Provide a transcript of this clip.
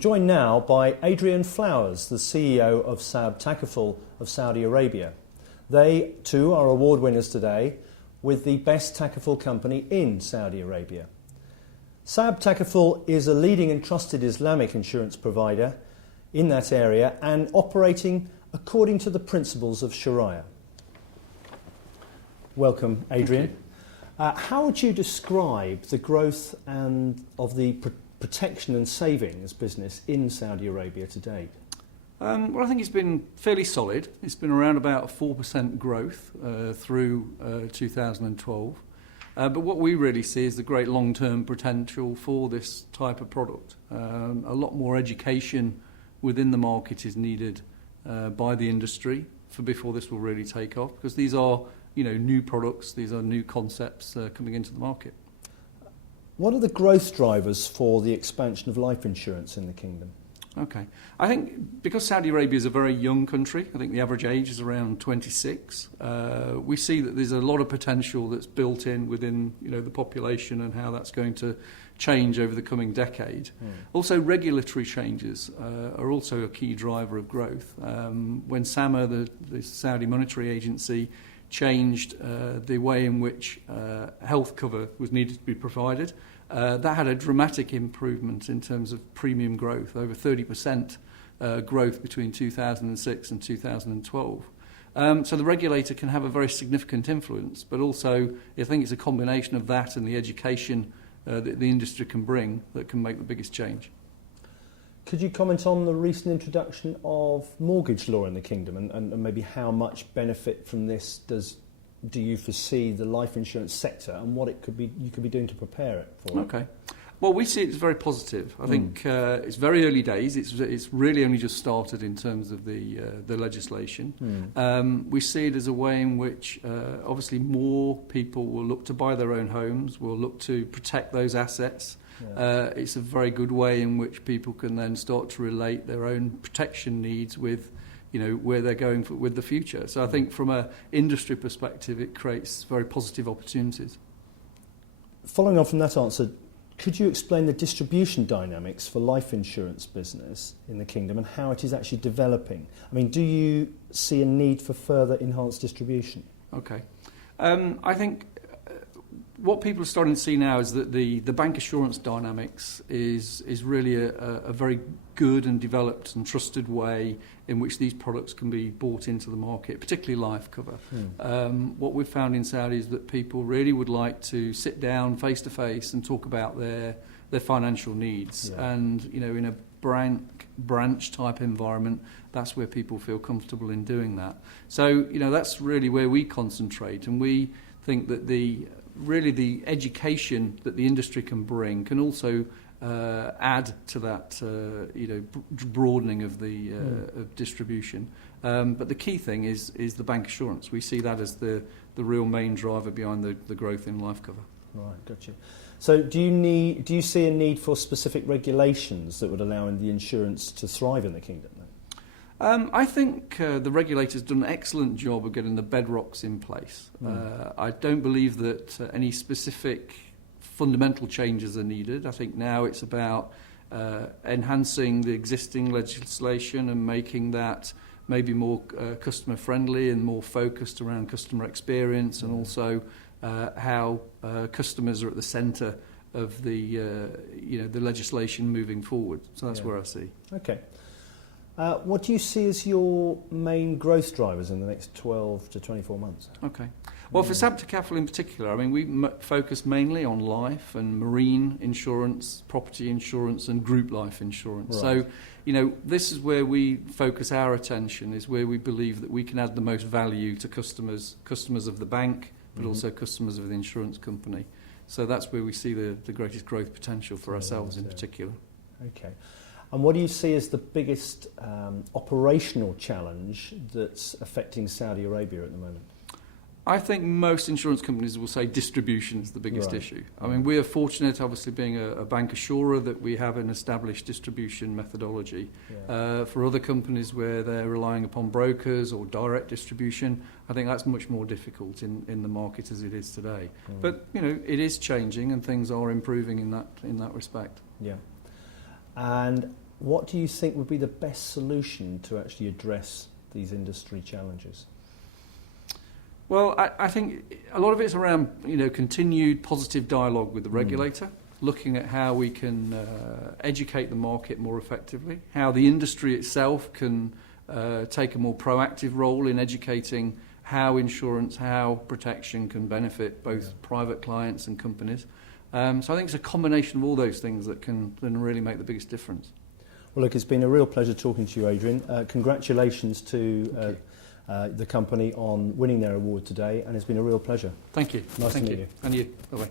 I'm joined now by Adrian, the CEO of SABB Takaful of Saudi Arabia. They too are award winners today with the best Takaful company in Saudi Arabia. SABB Takaful is a leading and trusted Islamic insurance provider in that area and operating according to the principles of Sharia. Welcome, Adrian. How would you describe the growth of the protection and savings business in Saudi Arabia to date? Well, I think it's been fairly solid. It's been around about 4% growth through 2012. But what we really see is the great long-term potential for this type of product. A lot more education within the market is needed by the industry before this will really take off, because these are new products, these are new concepts coming into the market. What are the growth drivers for the expansion of life insurance in the kingdom? Okay. I think because Saudi Arabia is a very young country, I think the average age is around 26, we see that there's a lot of potential that's built in within the population and how that's going to change over the coming decade. Also, regulatory changes are also a key driver of growth. When SAMA, the Saudi Monetary Agency, changed the way in which health cover was needed to be provided, that had a dramatic improvement in terms of premium growth, over 30% growth between 2006 and 2012. So the regulator can have a very significant influence, but also I think it's a combination of that and the education that the industry can bring that can make the biggest change. Could you comment on the recent introduction of mortgage law in the kingdom and maybe how much benefit from this do you foresee the life insurance sector and what you could be doing to prepare it for? Okay. Well, we see it as very positive. I think it's very early days. It's really only just started in terms of the legislation. We see it as a way in which obviously more people will look to buy their own homes, will look to protect those assets. It's a very good way in which people can then start to relate their own protection needs with where they're going with the future. So I think from an industry perspective, it creates very positive opportunities. Following on from that answer, could you explain the distribution dynamics for life insurance business in the kingdom and how it is actually developing? I mean, do you see a need for further enhanced distribution? Okay. I think what people are starting to see now is that the bank assurance dynamics is really a very good and developed and trusted way in which these products can be bought into the market, particularly life cover. What we've found in Saudi is that people really would like to sit down face to face and talk about their financial needs. And in a branch type environment, that's where people feel comfortable in doing that. So that's really where we concentrate, and we think that the education that the industry can bring can also add to that broadening of the of distribution. But the key thing is the bank assurance. We see that as the real main driver behind the growth in life cover. Right, gotcha. So do you see a need for specific regulations that would allow the insurance to thrive in the kingdom then? I think the regulator's done an excellent job of getting the bedrocks in place. I don't believe that any specific fundamental changes are needed. I think now it's about enhancing the existing legislation and making that maybe more customer friendly and more focused around customer experience, and also how customers are at the centre of the legislation moving forward. So that's where I see. Okay. What do you see as your main growth drivers in the next 12 to 24 months? Okay. Well, for SABB Takaful in particular, I mean, we focus mainly on life and marine insurance, property insurance and group life insurance. Right. So, this is where we focus our attention, is where we believe that we can add the most value to customers of the bank, but also customers of the insurance company. So that's where we see the greatest growth potential for ourselves in particular. Okay. And what do you see as the biggest operational challenge that's affecting Saudi Arabia at the moment? I think most insurance companies will say distribution is the biggest issue. I mean, we are fortunate, obviously, being a bank assurer, that we have an established distribution methodology. For other companies where they're relying upon brokers or direct distribution, I think that's much more difficult in the market as it is today. But, it is changing and things are improving in that respect. Yeah. And what do you think would be the best solution to actually address these industry challenges? Well, I think a lot of it's around continued positive dialogue with the regulator, looking at how we can educate the market more effectively, how the industry itself can take a more proactive role in educating how insurance, how protection can benefit both private clients and companies. So I think it's a combination of all those things that can really make the biggest difference. Well, look, it's been a real pleasure talking to you, Adrian. Congratulations to the company on winning their award today, and it's been a real pleasure. Thank you. Nice to meet you. And you. Bye-bye.